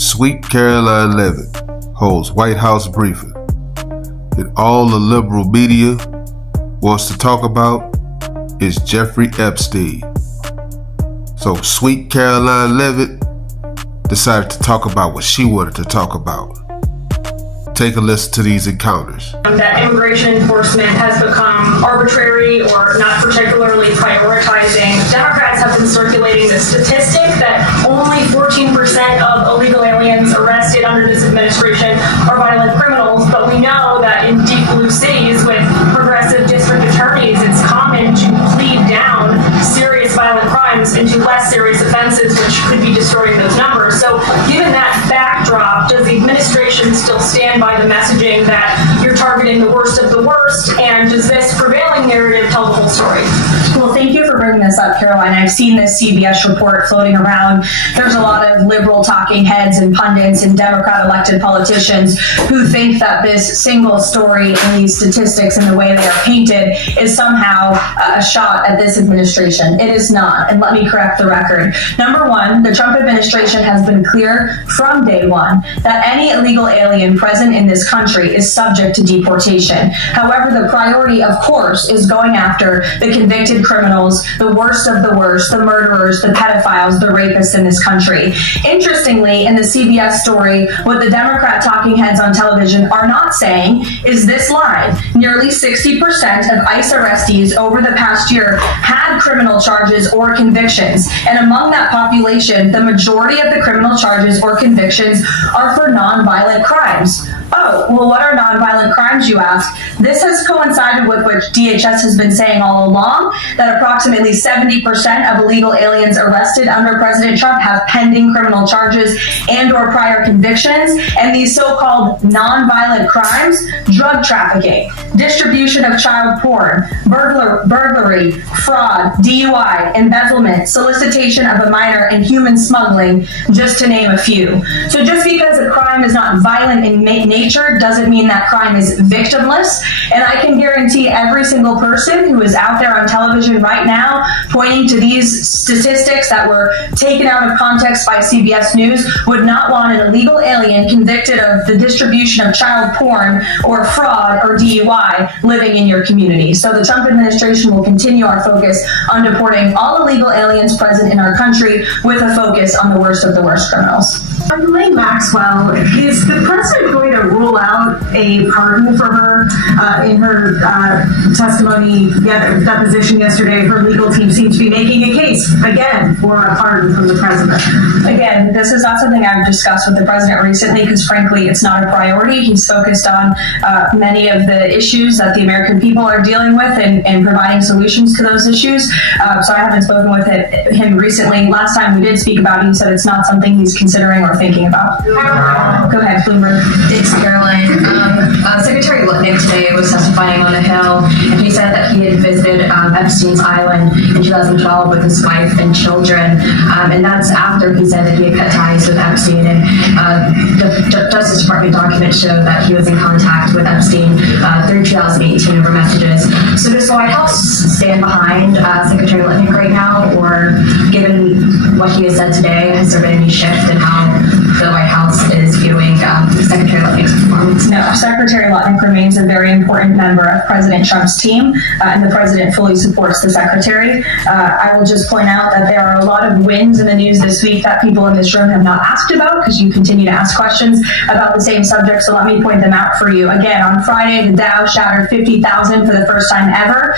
Sweet Karoline Leavitt holds White House briefing that all the liberal media wants to talk about is Jeffrey Epstein. So Sweet Karoline Leavitt decided to talk about what she wanted to talk about. Take a listen to these encounters. That immigration enforcement has become arbitrary or not particularly prioritizing. Democrats have been circulating the statistic that only 14% of illegal aliens arrested under this administration are violent criminals, but we know that in deep blue cities with progressive district attorneys, it's common to plead down serious violent crimes into less serious offenses, which could be destroying those numbers. So given that backdrop, does the administration still stand by the messaging that you're targeting the worst of the worst, and does this prevailing narrative tell the whole story? Well, thank you for bringing this up, Karoline. I've seen this CBS report floating around. There's a lot of liberal talking heads and pundits and Democrat elected politicians who think that this single story and these statistics and the way they are painted is somehow a shot at this administration. It is not, and let me correct the record. Number one, the Trump administration has been clear from day one that any illegal alien present in this country is subject to deportation. However, the priority, of course, is going after the convicted criminals, the worst of the worst, the murderers, the pedophiles, the rapists in this country. Interestingly, in the CBS story, what the Democrat talking heads on television are not saying is this line: nearly 60% of ICE arrestees over the past year had criminal charges or convictions. And among that population, the majority of the criminal charges or convictions are for nonviolent crimes. Oh, well, what are nonviolent crimes, you ask? This has coincided with what DHS has been saying all along, that approximately 70% of illegal aliens arrested under President Trump have pending criminal charges and or prior convictions. And these so-called nonviolent crimes, drug trafficking, distribution of child porn, burglary, fraud, DUI, embezzlement, solicitation of a minor, and human smuggling, just to name a few. So just because a crime is not violent in nature doesn't mean that crime is victimless. And I can guarantee every single person who is out there on television right now pointing to these statistics that were taken out of context by CBS News would not want an illegal alien convicted of the distribution of child porn or fraud or DUI living in your community. So the Trump administration will continue our focus on deporting all illegal aliens present in our country with a focus on the worst of the worst criminals. Elaine Maxwell, is the president going to rule out a pardon for her? In her testimony, deposition yesterday, her legal team seems to be making a case, again, for a pardon from the president. Again, this is not something I've discussed with the president recently because, frankly, it's not a priority. He's focused on many of the issues that the American people are dealing with and providing solutions to those issues. So I haven't spoken with him recently. Last time we did speak about it, he said it's not something he's considering or thinking about. Go ahead, Bloomberg. Thanks, Karoline. Secretary Lutnick today was testifying on the Hill, and he said that he had visited Epstein's Island in 2012 with his wife and children, and that's after he said that he had cut ties with Epstein. And the Justice Department documents show that he was in contact with Epstein through 2018 over messages. So does the White House stand behind Secretary Lutnick right now, or given what he has said today, has there been any shift in how the White House is viewing Secretary Lutnick's performance? No, Secretary Lutnick remains a very important member of President Trump's team, and the president fully supports the secretary. I will just point out that there are a lot of wins in the news this week that people in this room have not asked about because you continue to ask questions about the same subject, so let me point them out for you. Again, on Friday, the Dow shattered 50,000 for the first time ever.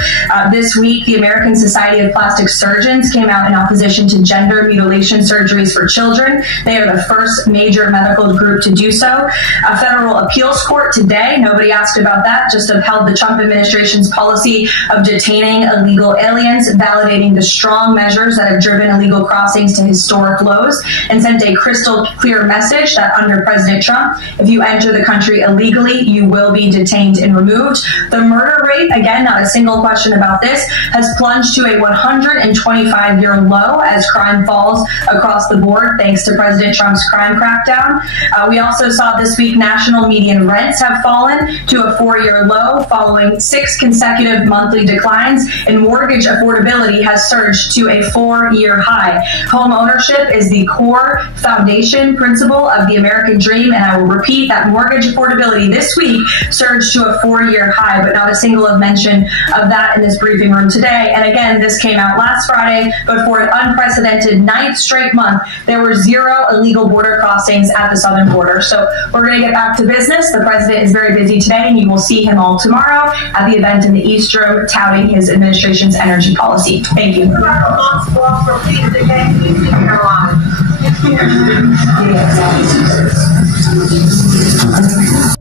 This week, the American Society of Plastic Surgeons came out in opposition to gender mutilation surgeries for children. They are the first major medical group to do so. A federal appeals court today, nobody asked about that, just upheld the Trump administration's policy of detaining illegal aliens, validating the strong measures that have driven illegal crossings to historic lows, and sent a crystal clear message that under President Trump, if you enter the country illegally, you will be detained and removed. The murder rate, again, not a single question about this, has plunged to a 125-year low as crime falls across the board thanks to President Trump's crime crackdown. We also saw this week national median rents have fallen to a 4-year low following 6 consecutive monthly declines, and mortgage affordability has surged to a 4-year high. Home ownership is the core foundation principle of the American dream, and I will repeat that mortgage affordability this week surged to a 4-year high, but not a single mention of that in this briefing room today. And again, this came out last Friday, but for an unprecedented 9th straight month, there were 0 illegal border crossings at the southern border. So we're going to get back to business. The president is very busy today, and you will see him all tomorrow at the event in the East Room touting his administration's energy policy. Thank you.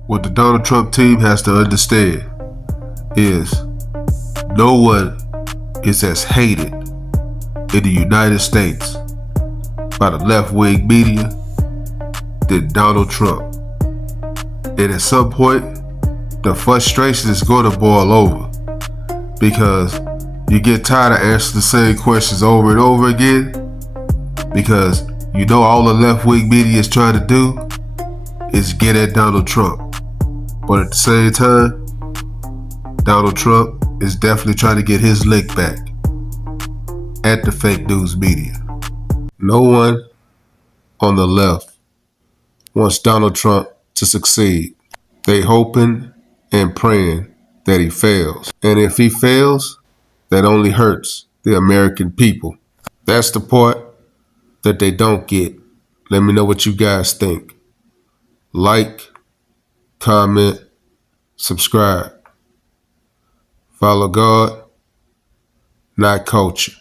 What the Donald Trump team has to understand is no one is as hated in the United States by the left-wing media than Donald Trump. And at some point, the frustration is going to boil over because you get tired of answering the same questions over and over again, because you know all the left-wing media is trying to do is get at Donald Trump. But at the same time, Donald Trump is definitely trying to get his lick back at the fake news media. No one on the left wants Donald Trump to succeed. They hoping and praying that he fails. And if he fails, that only hurts the American people. That's the part that they don't get. Let me know what you guys think. Like, comment, subscribe. Follow God, not culture.